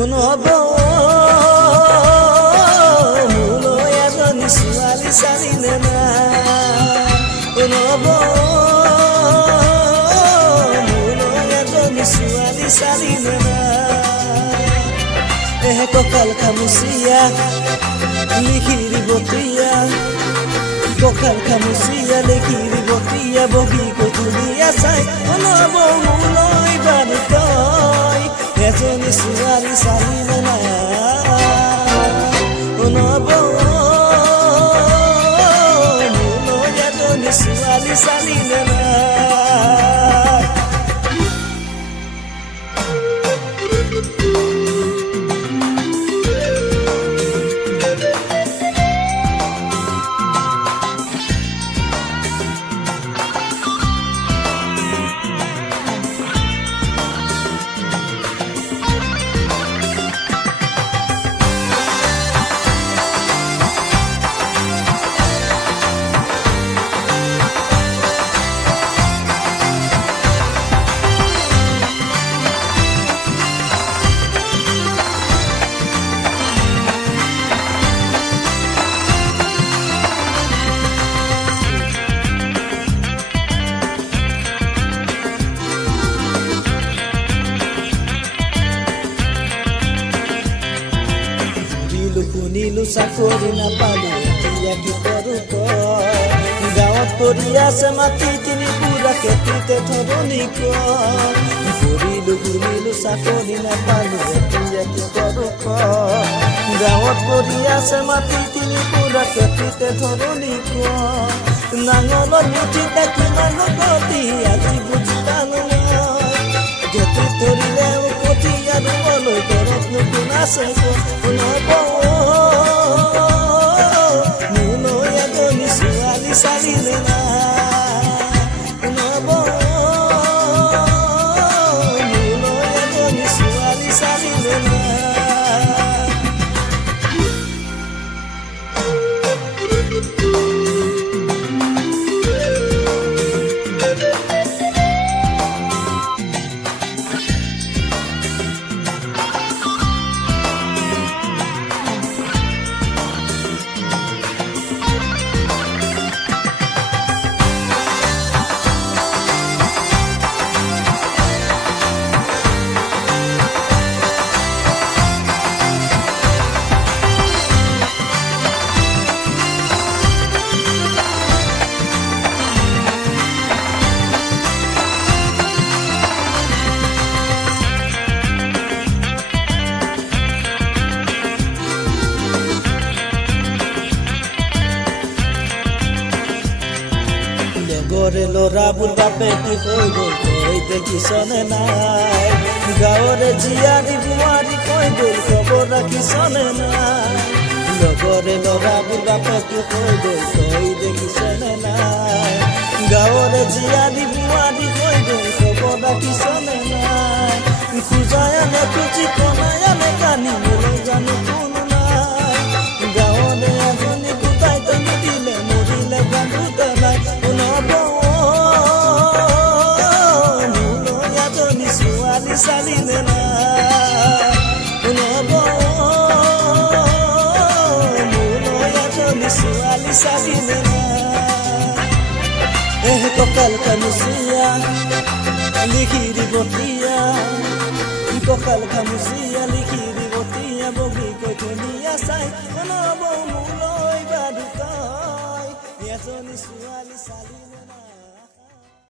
কোনব মোলৈ এজনী ছোৱালী চালিলে না কোনব মোলৈ এজনী ছোৱালী চালিলে না কঁকাল খামুচিয়া লিখিৰ বতিয়া কঁকাল খামুচিয়া লিখিৰ বতিয়া বগী কঠুৰিয়া চাই কোনব মোলৈ বাৰু তই এজনী ছোৱালী চালিলে না কোনব মোলৈ এজনী ছোৱালী চালিলে না শুনিলো চাকৰি নাপালো এতিয়া কি কৰো গাঁৱত পৰি আছে মাটি তিনি পুৰা খেতিতে থবনি কৰিলো শুনিলো চাকৰি নাপালো এতিয়া কি কৰো গাঁৱত পৰি আছে মাটি তিনি পুৰা খেতিতে থবনি নাঙলৰ মুঠিতে কিমান গতি আজি বুজি পালো খেতি ধৰিলেও কঠীয়া ৰুবলৈ ঘৰত নতুন আছে মোলৈ এজনী ছোৱালী চালিলে না কোনব মোলৈ এজনী ছোৱালী চালিলে না লগৰে ল'ৰাবোৰ বাপেকি হৈ গ'ল তই দেখিছনে নাই গাঁৱৰে জীয়াৰী বোৱাৰী কৈ গ'ল খবৰ ৰাখিছনে নাই লগৰে ল'ৰাবোৰ বাপেকি হৈ গ'ল তই দেখিছনে নাই গাঁৱৰে জীয়াৰী বোৱাৰী কৈ গ'ল খবৰ ৰাখিছনে নাই খোজাই আনে খুজি কণাই আনে কান্দিবলৈ জানো কোন নাই গাঁৱৰে এজনী গোটাই টানি দিলে মৰিলে বান্ধোতে নাই চালিলে না কোনব মোলৈ এজনী ছোৱালী চালিলে না কঁকাল খামুচিয়া লিখিৰ বতিয়া কঁকাল খামুচিয়া লিখিৰ বতিয়া বগী কঠুৰিয়া চাই কোনব মোলৈ বাৰু তই এজনী ছোৱালী